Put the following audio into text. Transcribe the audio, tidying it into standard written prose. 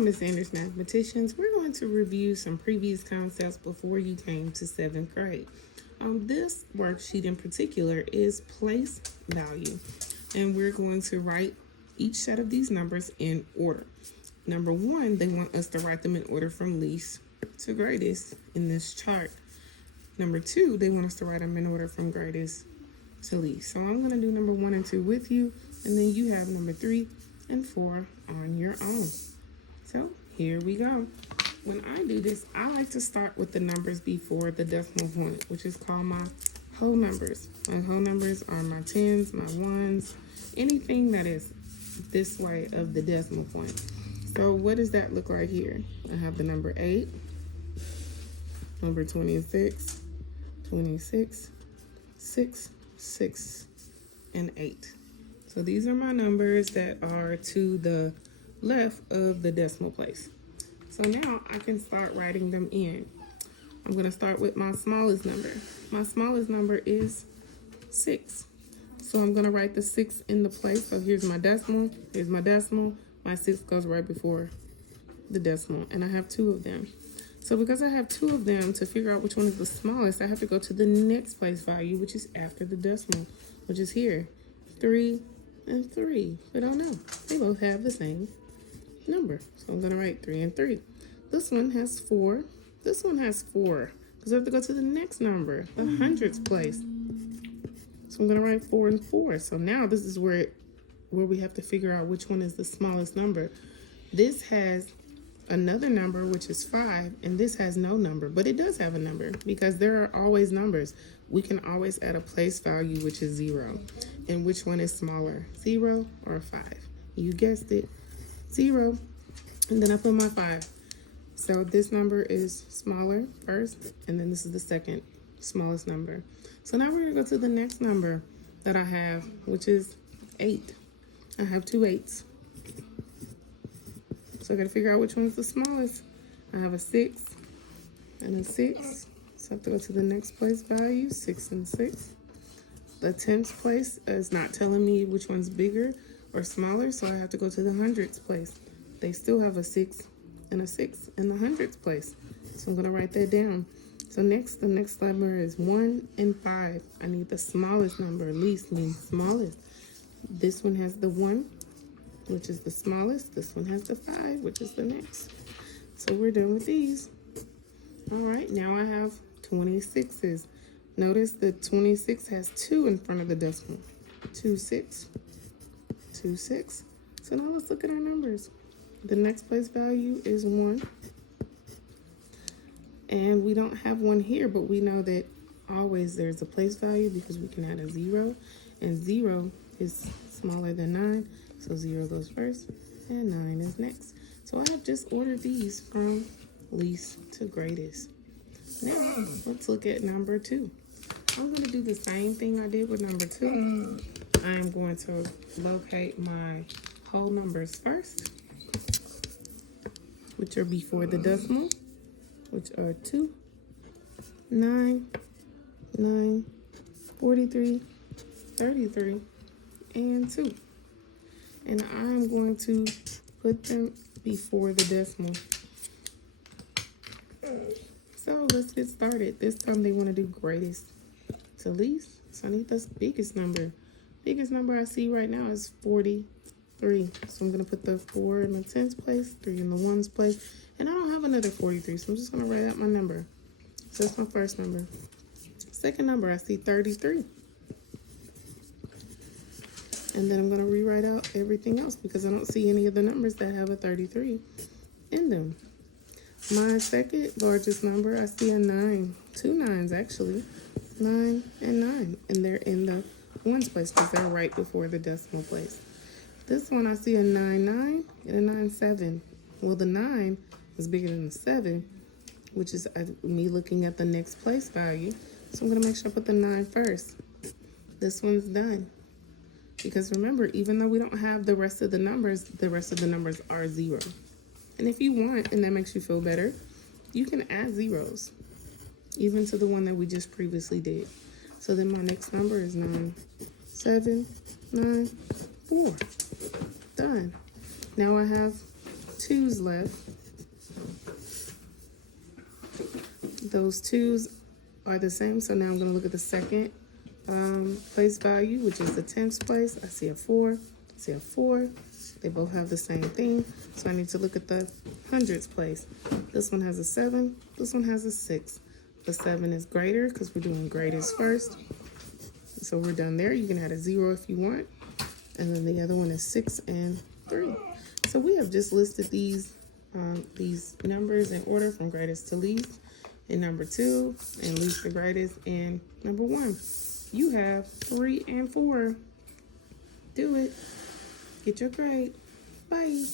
Miss Anders Mathematicians. We're going to review some previous concepts before you came to 7th grade. This worksheet in particular is place value, and we're going to write each set of these numbers in order. Number 1, they want us to write them in order from least to greatest in this chart. Number 2, they want us to write them in order from greatest to least. So I'm going to do number 1 and 2 with you, and then you have number 3 and 4 on your own. So here we go. When I do this, I like to start with the numbers before the decimal point, which is called my whole numbers. My whole numbers are my tens, my ones, anything that is this way of the decimal point. So what does that look like here? I have the number 8, number 26, 26, 6, 6, and 8. So these are my numbers that are to the left of the decimal place. So now I can start writing them in. I'm going to start with my smallest number. My smallest number is 6. So I'm going to write the 6 in the place. So here's my decimal. Here's my decimal. My 6 goes right before the decimal. And I have 2 of them. So because I have 2 of them, to figure out which one is the smallest, I have to go to the next place value, which is after the decimal, which is here. 3 and 3. But oh no, they both have the same number. So I'm going to write 3 and 3. This one has 4. This one has 4. Because I have to go to the next number, the hundredths place. So I'm going to write 4 and 4. So now this is where we have to figure out which one is the smallest number. This has another number, which is 5, and this has no number, but it does have a number because there are always numbers. We can always add a place value, which is 0. And which one is smaller, 0 or 5? You guessed it, 0. And then I put my 5. So this number is smaller first, and then this is the second smallest number. So now we're gonna go to the next number that I have, which is 8. I have 2 8s. So I gotta figure out which one's the smallest. I have a 6 and a 6. So I have to go to the next place value, 6 and 6. The 10th place is not telling me which one's bigger or smaller, so I have to go to the hundredths place. They still have a 6 and a 6 in the hundredths place. So I'm gonna write that down. So the next number is 1 and 5. I need the smallest number. Least means smallest. This one has the 1, which is the smallest. This one has the 5, which is the next. So we're done with these. All right, now I have 26s. Notice the 26 has 2 in front of the decimal. 2 6, 2 6. So now let's look at our numbers. The next place value is 1. And we don't have 1 here, but we know that always there's a place value because we can add a 0. And 0 is smaller than 9. So 0 goes first and 9 is next. So I have just ordered these from least to greatest. Now let's look at number 2. I'm going to do the same thing I did with number 2. I'm going to locate my whole numbers first, which are before the decimal, which are 2, 9, 9, 43, 33, and 2. And I'm going to put them before the decimal. So let's get started. This time they want to do greatest to least. So I need the biggest number. Biggest number I see right now is 43. So I'm going to put the 4 in the 10th place, 3 in the 1's place. And I don't have another 43, so I'm just going to write out my number. So that's my first number. Second number, I see 33. And then I'm going to rewrite out everything else because I don't see any of the numbers that have a 33 in them. My second largest number, I see a 9. 2 9s actually. 9 and 9. And they're in the 1's place because they're right before the decimal place. This one, I see a 9 9 and a 9 7. Well, the 9 is bigger than the 7, which is me looking at the next place value. So I'm going to make sure I put the 9 first. This one's done. Because remember, even though we don't have the rest of the numbers are 0. And if you want, and that makes you feel better, you can add zeros, even to the one that we just previously did. So then my next number is 9, 7, 9, 4. Done. Now I have 2 twos left. Those twos are the same, so now I'm going to look at the second place value, which is the tens place. I see a 4, I see a 4. They both have the same thing, so I need to look at the hundreds place. This one has a 7, this one has a 6. The 7 is greater because we're doing greatest first. So we're done there. You can add a 0 if you want. And then the other one is 6 and 3. So we have just listed these numbers in order from greatest to least in number 2 and least to greatest in number 1. You have 3 and 4. Do it. Get your grade. Bye.